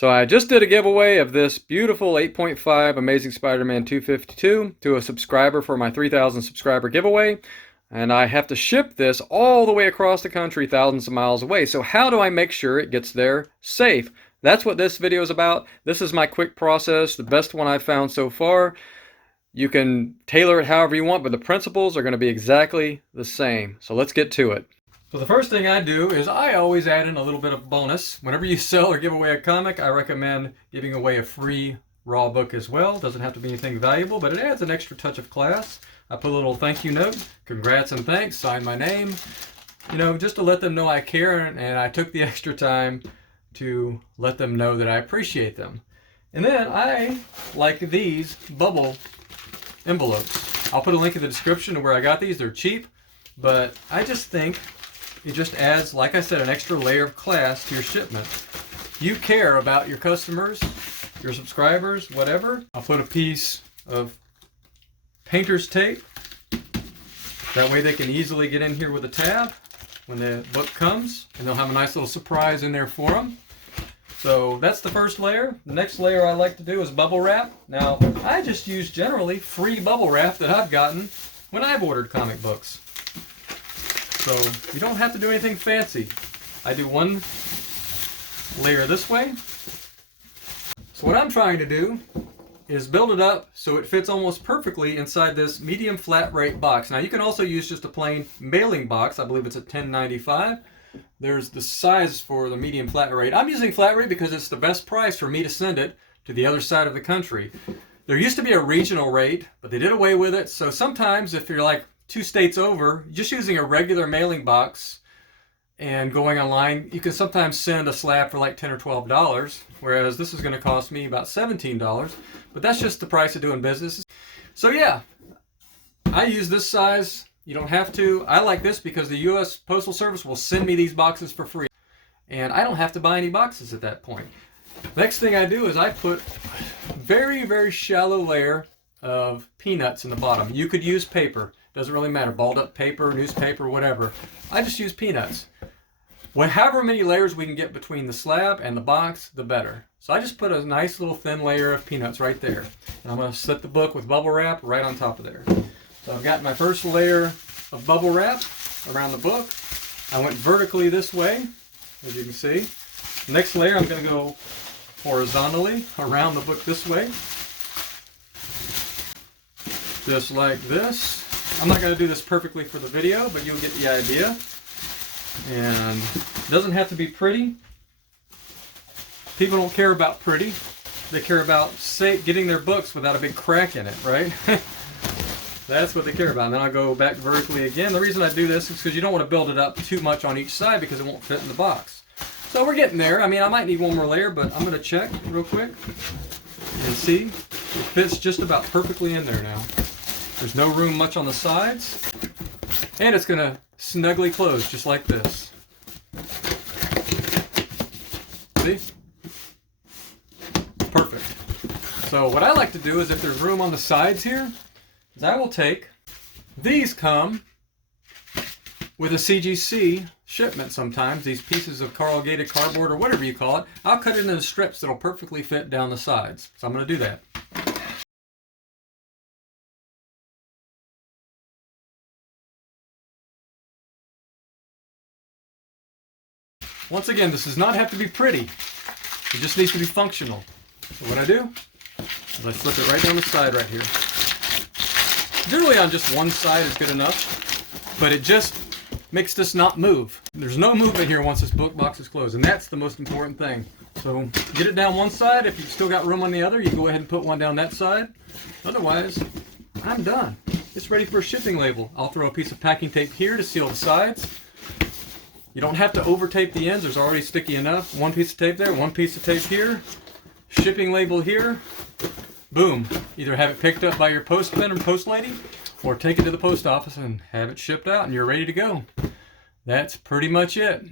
So I just did a giveaway of this beautiful 8.5 Amazing Spider-Man 252 to a subscriber for my 3,000 subscriber giveaway. And I have to ship this all the way across the country, thousands of miles away. So how do I make sure it gets there safe? That's what this video is about. This is my quick process, the best one I've found so far. You can tailor it however you want, but the principles are going to be exactly the same. So let's get to it. So the first thing I do is I always add in a little bit of bonus. Whenever you sell or give away a comic, I recommend giving away a free raw book as well. Doesn't have to be anything valuable, but it adds an extra touch of class. I put a little thank you note, congrats and thanks, sign my name, just to let them know I care, and I took the extra time to let them know that I appreciate them. And then I like these bubble envelopes. I'll put a link in the description to where I got these. They're cheap, but I just think it just adds, like I said, an extra layer of class to your shipment. You care about your customers, your subscribers, whatever. I'll put a piece of painter's tape. That way they can easily get in here with a tab when the book comes, and they'll have a nice little surprise in there for them. So that's the first layer. The next layer I like to do is bubble wrap. Now, I just use generally free bubble wrap that I've gotten when I've ordered comic books. So you don't have to do anything fancy. I do one layer this way. So what I'm trying to do is build it up so it fits almost perfectly inside this medium flat rate box. Now you can also use just a plain mailing box. I believe it's a $10.95. There's the size for the medium flat rate. I'm using flat rate because it's the best price for me to send it to the other side of the country. There used to be a regional rate, but they did away with it. So sometimes if you're like 2 states over, just using a regular mailing box and going online, you can sometimes send a slab for like $10 or $12, whereas this is going to cost me about $17. But that's just the price of doing business. So yeah, I use this size. You don't have to. I like this because the U.S. Postal Service will send me these boxes for free, and I don't have to buy any boxes at that point. Next thing I do is I put a very, very shallow layer of peanuts in the bottom. You could use paper. Doesn't really matter. Balled up paper, newspaper, whatever. I just use peanuts. However many layers we can get between the slab and the box, the better. So I just put a nice little thin layer of peanuts right there. And I'm going to set the book with bubble wrap right on top of there. So I've got my first layer of bubble wrap around the book. I went vertically this way, as you can see. Next layer, I'm going to go horizontally around the book this way. Just like this. I'm not going to do this perfectly for the video, but you'll get the idea. And it doesn't have to be pretty. People don't care about pretty. They care about getting their books without a big crack in it, right? That's what they care about. And then I'll go back vertically again. The reason I do this is because you don't want to build it up too much on each side because it won't fit in the box. So we're getting there. I mean, I might need one more layer, but I'm going to check real quick and see. It fits just about perfectly in there now. There's no room much on the sides. And it's going to snugly close just like this. See? Perfect. So what I like to do is if there's room on the sides here, is I will take, these come with a CGC shipment sometimes, these pieces of corrugated cardboard or whatever you call it. I'll cut it into strips that'll perfectly fit down the sides. So I'm going to do that. Once again, this does not have to be pretty. It just needs to be functional. So what I do is I slip it right down the side right here. Generally on just one side is good enough, but it just makes this not move. There's no movement here once this book box is closed, and that's the most important thing. So get it down one side. If you've still got room on the other, you go ahead and put one down that side. Otherwise, I'm done. It's ready for a shipping label. I'll throw a piece of packing tape here to seal the sides. You don't have to over tape the ends. There's already sticky enough. One piece of tape there, one piece of tape here. Shipping label here. Boom. Either have it picked up by your postman or post lady, or take it to the post office and have it shipped out and you're ready to go. That's pretty much it.